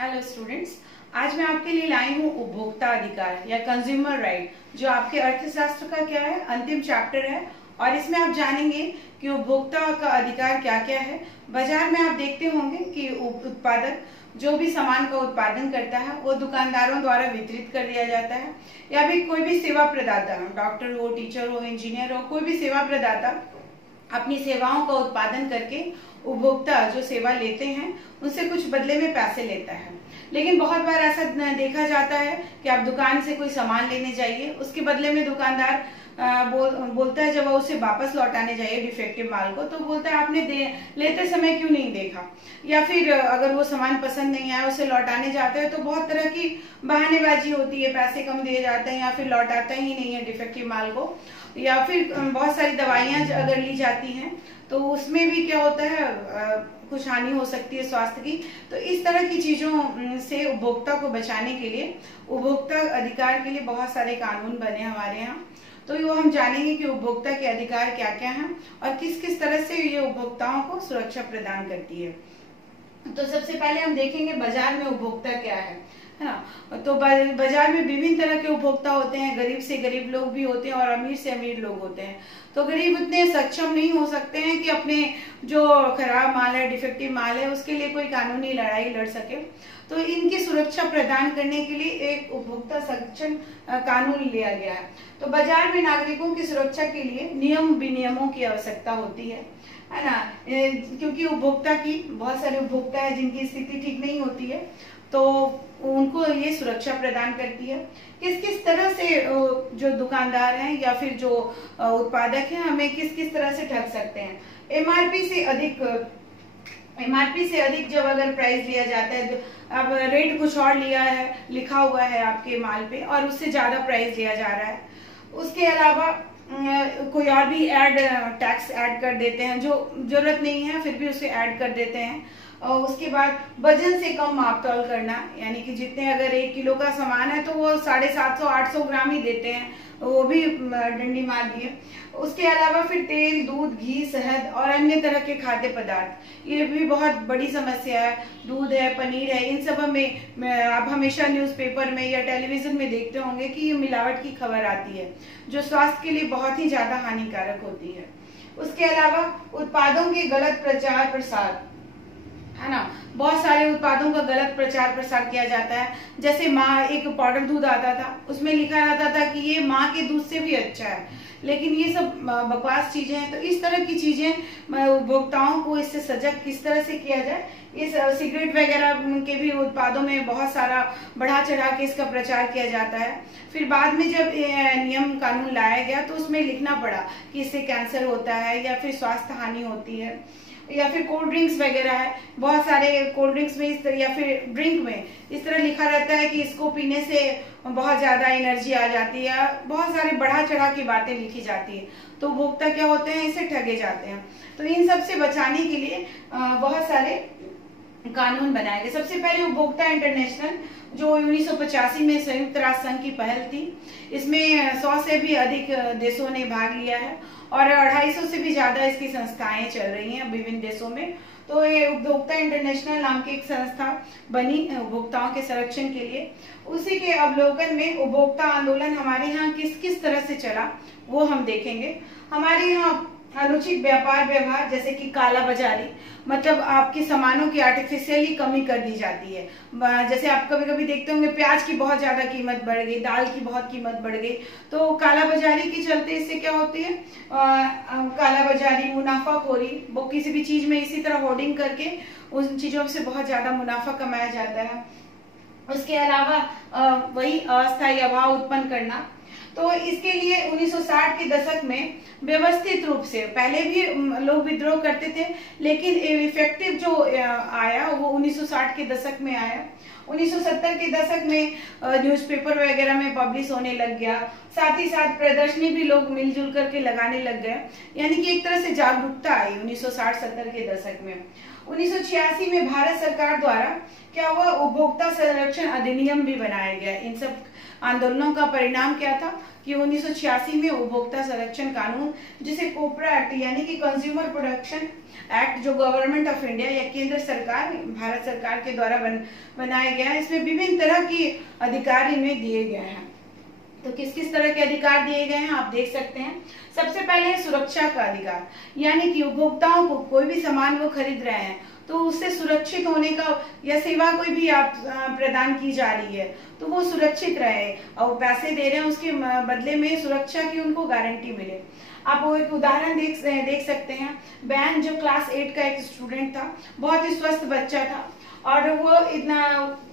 Hello students, आज मैं आपके लिए लाई हूँ उपभोक्ता अधिकार या कंज्यूमर राइट, जो आपके अर्थशास्त्र का क्या है, अंतिम चैप्टर है। और इसमें आप जानेंगे कि उपभोक्ता का अधिकार क्या क्या है। बाजार में आप देखते होंगे कि उत्पादक जो भी सामान का उत्पादन करता है वो दुकानदारों द्वारा वितरित कर दिया जाता है, या फिर कोई भी सेवा प्रदाता, डॉक्टर हो, टीचर हो, इंजीनियर हो, कोई भी सेवा प्रदाता अपनी सेवाओं का उत्पादन करके उपभोक्ता जो सेवा लेते हैं उनसे कुछ बदले में पैसे लेता है। लेकिन बहुत बार ऐसा देखा जाता है कि आप दुकान से कोई सामान लेने जाइए, उसके बदले में दुकानदार बोलता है, जब वो उसे वापस लौटाने जाइए डिफेक्टिव माल को, तो बोलता है आपने लेते समय क्यों नहीं देखा। या फिर अगर वो सामान पसंद नहीं आया, उसे लौटाने जाते हैं तो बहुत तरह की बहानेबाजी होती है, पैसे कम दिए जाते हैं या फिर लौटाता ही नहीं है डिफेक्टिव माल को। या फिर बहुत सारी दवाइयां अगर ली जाती हैं तो उसमें भी क्या होता है, कुछ हानि हो सकती है स्वास्थ्य की। तो इस तरह की चीजों से उपभोक्ता को बचाने के लिए उपभोक्ता अधिकार के लिए बहुत सारे कानून बने हमारे यहाँ। तो वो हम जानेंगे कि उपभोक्ता के अधिकार क्या क्या हैं और किस किस तरह से ये उपभोक्ताओं को सुरक्षा प्रदान करती है। तो सबसे पहले हम देखेंगे बाजार में उपभोक्ता क्या है ना। तो बाजार में विभिन्न तरह के उपभोक्ता होते हैं, गरीब से गरीब लोग भी होते हैं और अमीर से अमीर लोग होते हैं। तो गरीब उतने सक्षम नहीं हो सकते हैं कि अपने जो खराब माल है, डिफेक्टिव माल है, उसके लिए कोई कानूनी लड़ाई लड़ सके। तो इनकी सुरक्षा प्रदान करने के लिए एक उपभोक्ता संरक्षण कानून लिया गया है। तो बाजार में नागरिकों की सुरक्षा के लिए नियम विनियमों की आवश्यकता होती है ना, क्योंकि उपभोक्ता की बहुत सारे उपभोक्ता है जिनकी स्थिति ठीक नहीं होती है, तो उनको ये सुरक्षा प्रदान करती है। किस किस तरह से जो दुकानदार हैं या फिर जो उत्पादक हैं हमें किस किस तरह से ठग सकते हैं। एमआरपी से अधिक जब अगर प्राइस लिया जाता है, अब रेट कुछ और लिखा हुआ है आपके माल पे और उससे ज्यादा प्राइस लिया जा रहा है। उसके अलावा कोई और भी टैक्स ऐड कर देते हैं जो जरूरत नहीं है, फिर भी उसे ऐड कर देते हैं। और उसके बाद वजन से कम माप तौल करना, यानी कि जितने अगर 1 किलो का सामान है तो वो 750-800 ग्राम ही देते हैं, वो भी डंडी मार दिए। उसके अलावा फिर तेल, दूध, घी, शहद और अन्य तरह के खाद्य पदार्थ, ये भी बहुत बड़ी समस्या है। दूध है, पनीर है, इन सब में आप हमेशा न्यूज़पेपर में या टेलीविजन में देखते होंगे कि ये मिलावट की खबर आती है, जो स्वास्थ्य के लिए बहुत ही ज्यादा हानिकारक होती है। उसके अलावा उत्पादों के गलत प्रचार प्रसार है ना, बहुत सारे उत्पादों का गलत प्रचार प्रसार किया जाता है। जैसे माँ, एक पाउडर दूध आता था, उसमें लिखा रहता था कि ये माँ के दूध से भी अच्छा है, लेकिन ये सब बकवास चीजें हैं। तो इस तरह की चीजें उपभोक्ताओं को इससे सजग किस तरह से किया जाए। इस सिगरेट वगैरह के भी उत्पादों में बहुत सारा बढ़ा चढ़ा के इसका प्रचार किया जाता है। फिर बाद में जब नियम कानून लाया गया तो उसमें लिखना पड़ा कि इससे कैंसर होता है या फिर स्वास्थ्य हानि होती है। या फिर कोल्ड ड्रिंक्स वगैरह है, बहुत सारे कोल्ड ड्रिंक्स में इस तरह, या फिर ड्रिंक में इस तरह लिखा रहता है कि इसको पीने से बहुत ज्यादा एनर्जी आ जाती है, बहुत सारे बढ़ा चढ़ा की बातें लिखी जाती है। तो उपभोक्ता क्या होते हैं, इसे ठगे जाते हैं। तो इन सब से बचाने के लिए बहुत सारे कानून बनाए गए। सबसे पहले उपभोक्ता इंटरनेशनल, जो 1985 में संयुक्त राष्ट्र संघ की पहल थी। इसमें 100 से भी अधिक देशों ने भाग लिया है और 250 से भी ज्यादा इसकी संस्थाएं चल रही हैं विभिन्न देशों में। तो ये उपभोक्ता इंटरनेशनल नाम की एक संस्था बनी उपभोक्ताओं के संरक्षण के लिए। उसी के अवलोकन में उपभोक्ता आंदोलन हमारे यहाँ किस किस तरह से चला वो हम देखेंगे। हमारे यहाँ अनुचित व्यापार व्यवहार, जैसे कि काला बाजारी, मतलब आपके सामानों की आर्टिफिशियली कमी कर दी जाती है। जैसे आप कभी कभी देखते होंगे प्याज की बहुत ज्यादा कीमत बढ़ गई, दाल की बहुत कीमत बढ़ गई, तो काला बाजारी के चलते इससे क्या होती है, काला बाजारी, मुनाफाखोरी, वो किसी भी चीज में इसी तरह होर्डिंग करके उन चीजों से बहुत ज्यादा मुनाफा कमाया जाता है। उसके अलावा वही अस्थायी अभाव उत्पन्न करना। तो इसके लिए 1960 के दशक में व्यवस्थित रूप से, पहले भी लोग विद्रोह करते थे, लेकिन इफेक्टिव जो आया वो 1960 के दशक में आया। 1970 के दशक में न्यूज़पेपर वगैरह में पब्लिश होने लग गया। साथ ही साथ प्रदर्शनी भी लोग मिलजुल करके लगाने लग गए, यानी कि एक तरह से जागरूकता आई 1960-70 के दशक में। 1986 में भारत सरकार द्वारा क्या हुआ, उपभोक्ता संरक्षण अधिनियम भी बनाया गया। इन सब आंदोलनों का परिणाम क्या था कि 1986 में उपभोक्ता संरक्षण कानून, जिसे कोपरा एक्ट यानी कि कंज्यूमर प्रोटेक्शन एक्ट, जो गवर्नमेंट ऑफ इंडिया या केंद्र सरकार, भारत सरकार के द्वारा बनाया गया है, इसमें विभिन्न तरह के अधिकार इनमें दिए गए हैं। तो किस किस तरह के अधिकार दिए गए हैं आप देख सकते हैं। सबसे पहले है सुरक्षा का अधिकार, यानी कि उपभोक्ताओं को कोई भी सामान वो खरीद रहे हैं तो उससे सुरक्षित होने का, या सेवा कोई भी आप प्रदान की जा रही है तो वो सुरक्षित रहे, और पैसे दे रहे हैं उसके बदले में सुरक्षा की उनको गारंटी मिले। आप वो एक उदाहरण देख सकते हैं। बहन जो क्लास 8 का एक स्टूडेंट था, बहुत ही स्वस्थ बच्चा था, और वो इतना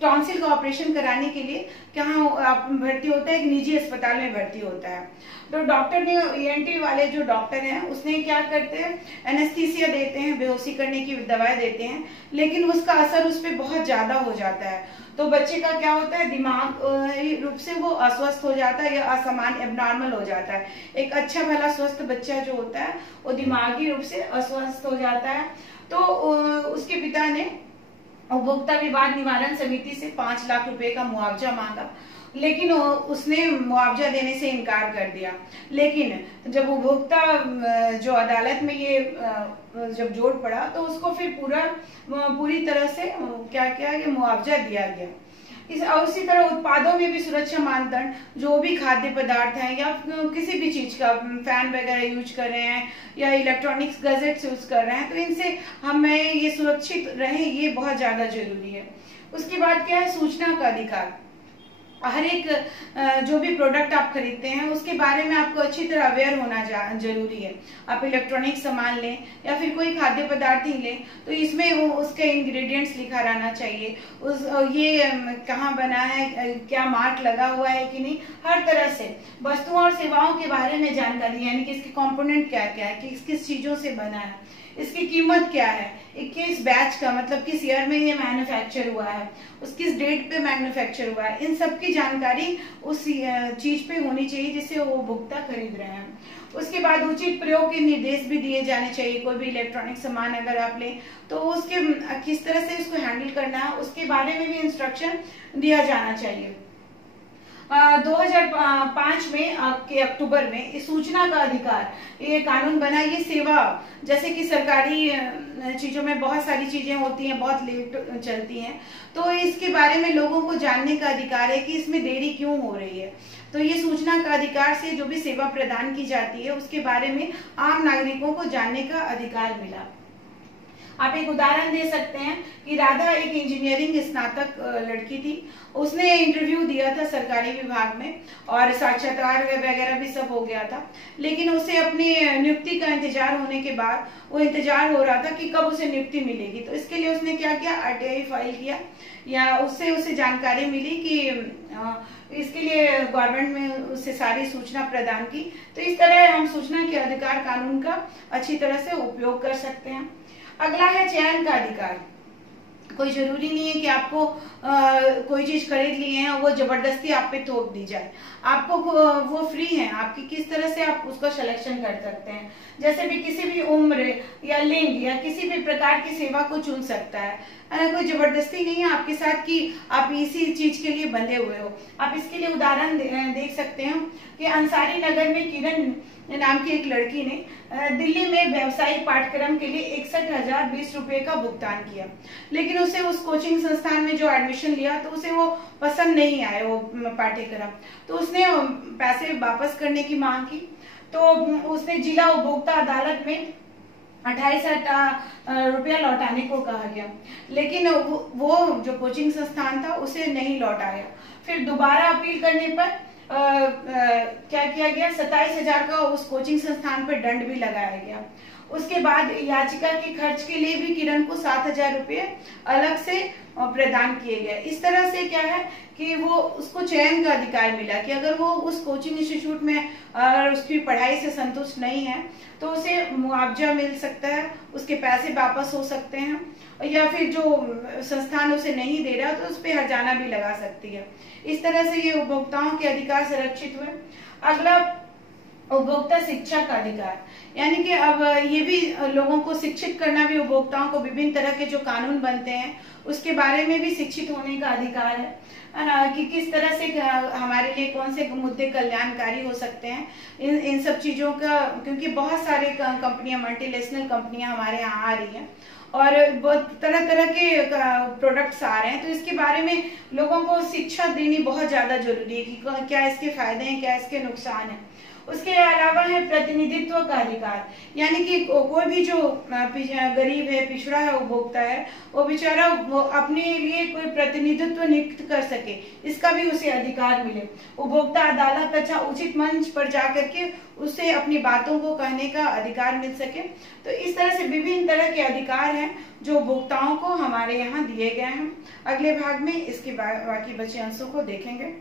टॉन्सिल का ऑपरेशन कराने के लिए कहाँ भर्ती होता है, एक निजी अस्पताल में भर्ती होता है। तो डॉक्टर ने, ENT वाले जो डॉक्टर हैं, उसने क्या करते हैं, एनेस्थीसिया देते हैं, बेहोशी करने की दवाएं देते हैं, लेकिन उसका असर उस पर बहुत ज्यादा हो जाता है। तो बच्चे का क्या होता है, दिमाग रूप से वो अस्वस्थ हो जाता है या असामान्य, एबनॉर्मल हो जाता है। एक अच्छा भला स्वस्थ बच्चा जो होता है वो दिमागी रूप से अस्वस्थ हो जाता है। तो उसके पिता ने उपभोक्ता विवाद निवारण समिति से 5 लाख रुपए का मुआवजा मांगा, लेकिन उसने मुआवजा देने से इनकार कर दिया। लेकिन जब उपभोक्ता जो अदालत में ये जब जोड़ पड़ा तो उसको फिर पूरी तरह से क्या किया, ये मुआवजा दिया गया। उसी तरह उत्पादों में भी सुरक्षा मानदंड, जो भी खाद्य पदार्थ हैं या किसी भी चीज का, फैन वगैरह यूज कर रहे हैं या इलेक्ट्रॉनिक्स गैजेट्स यूज कर रहे हैं, तो इनसे हमें ये सुरक्षित रहे, ये बहुत ज्यादा जरूरी है। उसके बाद क्या है, सूचना का अधिकार। हर एक जो भी प्रोडक्ट आप खरीदते हैं उसके बारे में आपको अच्छी तरह अवेयर होना जरूरी है। आप इलेक्ट्रॉनिक सामान लें या फिर कोई खाद्य पदार्थ ही लें तो इसमें उसके इंग्रेडिएंट्स लिखा रहना चाहिए, ये कहाँ बना है, क्या मार्क लगा हुआ है कि नहीं, हर तरह से वस्तुओं और सेवाओं के बारे में जानकारी, यानी कि इसके कंपोनेंट क्या क्या है, किस किस चीजों से बना है, इसकी कीमत क्या है, किस बैच का, मतलब किस ईयर में ये मैन्युफैक्चर हुआ है, उस किस डेट पे मैन्युफैक्चर हुआ है, इन सब की जानकारी उस चीज पे होनी चाहिए जिससे वो उपभोक्ता खरीद रहे हैं। उसके बाद उचित प्रयोग के निर्देश भी दिए जाने चाहिए। कोई भी इलेक्ट्रॉनिक सामान अगर आप लें तो उसके किस तरह से उसको हैंडल करना है उसके बारे में भी इंस्ट्रक्शन दिया जाना चाहिए। 2005 में के अक्टूबर में इस सूचना का अधिकार ये कानून बना। ये सेवा, जैसे कि सरकारी चीजों में बहुत सारी चीजें होती हैं, बहुत लेट चलती हैं, तो इसके बारे में लोगों को जानने का अधिकार है कि इसमें देरी क्यों हो रही है। तो ये सूचना का अधिकार से जो भी सेवा प्रदान की जाती है उसके बारे में आम नागरिकों को जानने का अधिकार मिला। आप एक उदाहरण दे सकते हैं कि राधा एक इंजीनियरिंग स्नातक लड़की थी। उसने इंटरव्यू दिया था सरकारी विभाग में और साक्षात्कार वगैरह भी सब हो गया था, लेकिन उसे अपनी नियुक्ति का इंतजार होने के बाद वो इंतजार हो रहा था कि कब उसे नियुक्ति मिलेगी। तो इसके लिए उसने क्या किया, RTI फाइल किया या उससे उसे जानकारी मिली कि इसके लिए गवर्नमेंट में उससे सारी सूचना प्रदान की। तो इस तरह हम सूचना के अधिकार कानून का अच्छी तरह से उपयोग कर सकते हैं। अगला है चयन का अधिकार। कोई जरूरी नहीं है कि आपको कोई चीज खरीद ली है और वो जबरदस्ती आप पे थोप दी जाए। आपको वो फ्री है, आपकी किस तरह से आप उसका सिलेक्शन कर सकते हैं। जैसे भी किसी भी उम्र या लिंग या किसी भी प्रकार की सेवा को चुन सकता है। कोई जबरदस्ती नहीं है आपके साथ कि आप इसी चीज के लिए बंधे हुए हो। आप इसके लिए उदाहरण देख सकते हैं कि अंसारी नगर में किरण नाम की एक लड़की ने दिल्ली में व्यावसायिक पाठ्यक्रम के लिए 61,020 रुपए का भुगतान किया, लेकिन उसे उस कोचिंग संस्थान में जो एडमिशन लिया तो उसे वो पसंद नहीं आया वो पाठ्यक्रम। तो उसने पैसे वापस करने की मांग की। तो उसने जिला उपभोक्ता अदालत में 28,000 रुपया लौटाने को कहा गया, लेकिन वो जो कोचिंग संस्थान था उसे नहीं लौटाया। फिर दोबारा अपील करने पर क्या किया गया, 27,000 का उस कोचिंग संस्थान पर दंड भी लगाया गया। उसके बाद याचिका के खर्च के लिए भी किरण को 7,000 रुपये अलग से प्रदान किए गए। इस तरह से क्या है कि वो उसको चयन का अधिकार मिला कि अगर वो उस कोचिंग इंस्टीट्यूट में अगर उसकी पढ़ाई से संतुष्ट नहीं है तो उसे मुआवजा मिल सकता है, उसके पैसे वापस हो सकते हैं, या फिर जो संस्थान उसे नहीं दे रहा तो उस पर हर्जाना भी लगा सकती है। इस तरह से ये उपभोक्ताओं के अधिकार संरक्षित हुए। अगला उपभोक्ता शिक्षा का अधिकार, यानी कि अब ये भी लोगों को शिक्षित करना भी, उपभोक्ताओं को विभिन्न तरह के जो कानून बनते हैं उसके बारे में भी शिक्षित होने का अधिकार है ना, कि किस तरह से हमारे लिए कौन से मुद्दे कल्याणकारी हो सकते हैं, इन सब चीजों का, क्योंकि बहुत सारे कंपनियां, मल्टीनेशनल कंपनियां हमारे यहाँ आ रही हैं और बहुत तरह तरह के प्रोडक्ट्स आ रहे हैं, तो इसके बारे में लोगों को शिक्षा देनी बहुत ज्यादा जरूरी है कि क्या इसके फायदे हैं, क्या इसके नुकसान हैं। उसके अलावा है प्रतिनिधित्व का अधिकार, यानी कि कोई भी जो गरीब है, पिछड़ा है, उपभोक्ता है, वो बेचारा वो अपने लिए कोई प्रतिनिधित्व नियुक्त कर सके, इसका भी उसे अधिकार मिले। उपभोक्ता अदालत तथा उचित मंच पर जाकर के उसे अपनी बातों को कहने का अधिकार मिल सके। तो इस तरह से विभिन्न तरह के अधिकार हैं जो उपभोक्ताओं को हमारे यहाँ दिए गए हैं। अगले भाग में इसके बाकी बचे अंशों को देखेंगे।